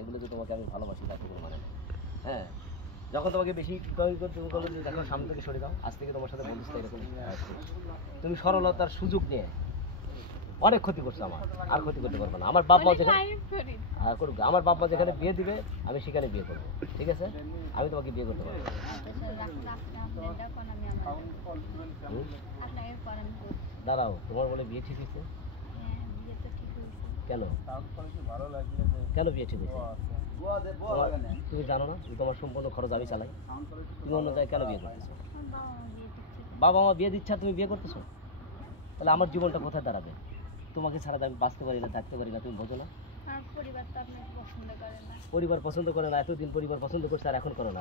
এগুলো যে তোমাকে আমি ভালোবাসি তাতে কোনো মানে না। হ্যাঁ, যখন তোমাকে বেশি তুমি বলো যে দেখো সামনে থেকে সরে দাও, আজ থেকে তোমার সাথে বন্ধুত্ব এরকম তুমি সরলতার সুযোগ নিয়ে অনেক ক্ষতি করছো আমার, আর ক্ষতি করতে পারবো না। আমার বাপ মা যেখানে করুক, আমার বাপ মা যেখানে বিয়ে দিবে আমি সেখানে বিয়ে করবো, ঠিক আছে? আমি তোমাকে বিয়ে করতে পারবো। দাঁড়াও, তোমার বলে বিয়ে ঠিক হয়েছে? কেন কেন বিয়ে ঠিক হয়েছে? তুমি জানো না তোমার সম্পূর্ণ খরচ আমি চালাই, তুমি অন্য জায়গায় কেন বিয়ে করতেছো? বাবা মা বিয়ে দিচ্ছে আর তুমি বিয়ে করতেছো, তাহলে আমার জীবনটা কোথায় দাঁড়াবে? তোমাকে ছাড়া আমি বাঁচতে পারি না, থাকতে পারি না, তুমি বোঝো না? পরিবার পছন্দ করে না, এতদিন পরিবার পছন্দ করছে আর এখন করে না।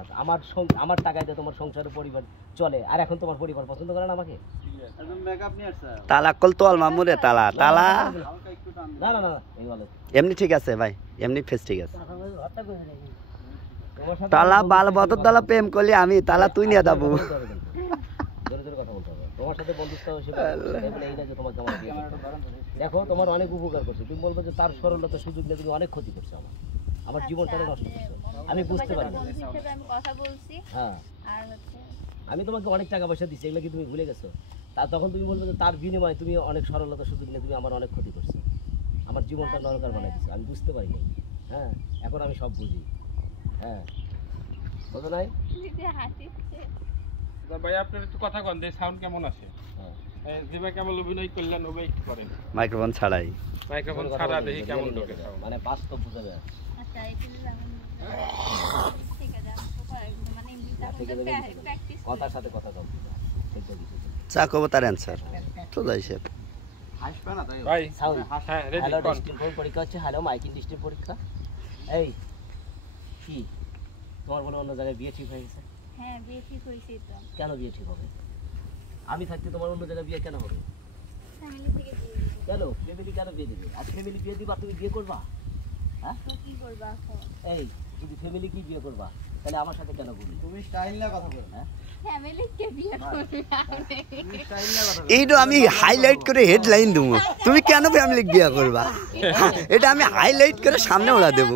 আমার টাকায় তোমার সংসারের পরিবার চলে, আর এখন তোমার পরিবার পছন্দ করে না আমাকে? তালা কল তোল মামুরে তালা তালা না না না, এই বলে এমনি ঠিক আছে ভাই, এমনি ফেস ঠিক আছে। তালা বাল বদর তালা প্রেম করলি আমি তালা তুই নিয়ে যাবো। জোরে জোরে কথা বলতে হবে। তোমার সাথে বন্ধুত্ব এইটা যে তোমাকে আমার বিয়ে করতে হবে। দেখো তোমার অনেক উপকার করছে, তুমি বলবো যে তার সরলতা সুযোগ নিয়ে তুমি অনেক ক্ষতি করছো আমার জীবনটা নষ্ট করছো। আমি বুঝতে পারি না। হ্যাঁ, আমি তোমাকে অনেক টাকা পয়সা দিচ্ছি, এগুলো কি তুমি ভুলে গেছো? তখন তুমি বলবো যে তার বিনিময়ে তুমি অনেক সরলতা সুযোগ নিয়ে তুমি আমার অনেক ক্ষতি করছো, আমার জীবনটা নরকার বানাই দিচ্ছো। আমি বুঝতে পারি নাই। হ্যাঁ, এখন আমি সব বুঝি। হ্যাঁ, বুঝো নাই? ভাই আপনার একটু কথা কন, সাউন্ড কেমন আছে? দিবা কেমন অভিনয় করলেন, অভিনয় করেন মাইক্রোফোন ছাড়াই, মাইক্রোফোন ছাড়া দেখি কেমন ঢোকে মানে বাস্তব বুঝা যায়। কথার সাথে কথা বলতে চা কব তার অ্যান্সার তো যাইছে ভাই। হ্যাঁ, হ্যালো ডিস্ট্রিক্ট পরীক্ষা হচ্ছে, হ্যালো মাইকিং ডিস্ট্রিক্ট পরীক্ষা। এই কি তোমার বলে অন্য জায়গায় বিয়ে ঠিক হয়ে গেছে? হ্যাঁ, বিয়ে ঠিক হয়েছে তো। কেন বিয়ে ঠিক হবে? আমি থাকতে তোমার অন্য জায়গায় বিয়ে কেন হবে? ফ্যামিলি থেকে বিয়ে দিবে। কেন ফ্যামিলি কেন বিয়ে দিবে? আর ফ্যামিলি বিয়ে দিবা তুমি বিয়ে করবা? হ্যাঁ, তো কি করবা এখন? এই যদি ফ্যামিলি কি বিয়ে করবা তাহলে আমার সাথে কেন বলি? তুমি স্টাইল না কথা বল। হ্যাঁ, ফ্যামিলি কে বিয়ে করবে? তুমি স্টাইল না কথা বল। এইটা আমি হাইলাইট করে হেডলাইন দেবো, তুমি কেন ফ্যামিলি বিয়ে করবা এটা আমি হাইলাইট করে সামনে ওরা দেবো।